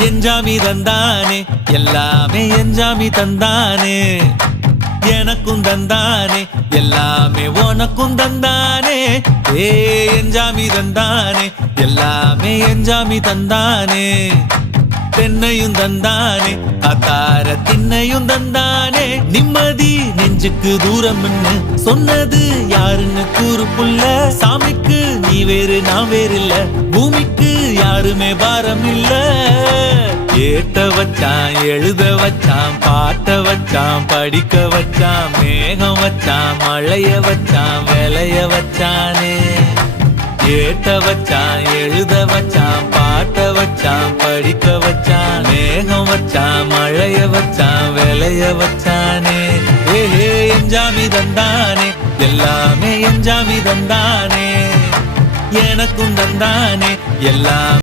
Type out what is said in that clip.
எஞ்சாமி தந்தானே எல்லாமே எஞ்சாமி தந்தானே எனக்கும் தந்தானே எல்லாமே உனக்கும் தந்தானே ஏ எஞ்சாமி தந்தானே எல்லாமே எஞ்சாமி தந்தானே தென்னையும் தந்தானே அத்தார திண்ணையும் தந்தானே நிம்மதி நெஞ்சுக்கு தூரம் சொன்னது யாருன்னு கூறு புள்ள சாமிக்கு நீ வேறு நான் வேறு இல்ல பூமிக்கு யாருமே பாரம் இல்ல ஏத்த வச்சான் எழுத வச்சான் பாட்ட வச்சான் படிக்க வச்சான் மேகம் வச்சான் மழைய வச்சான் விளைய வச்சானே ஏத்த வச்சான் எழுத வச்சான் பாட்ட வச்சான் படிக்க வச்சான் மேகம் வச்சான் மழைய வச்சான் விளைய வச்சானே ஏஹே எஞ்சாமி தந்தானே எல்லாமே எஞ்சாமி தந்தானே எனக்கும் தந்தானே எல்லாம்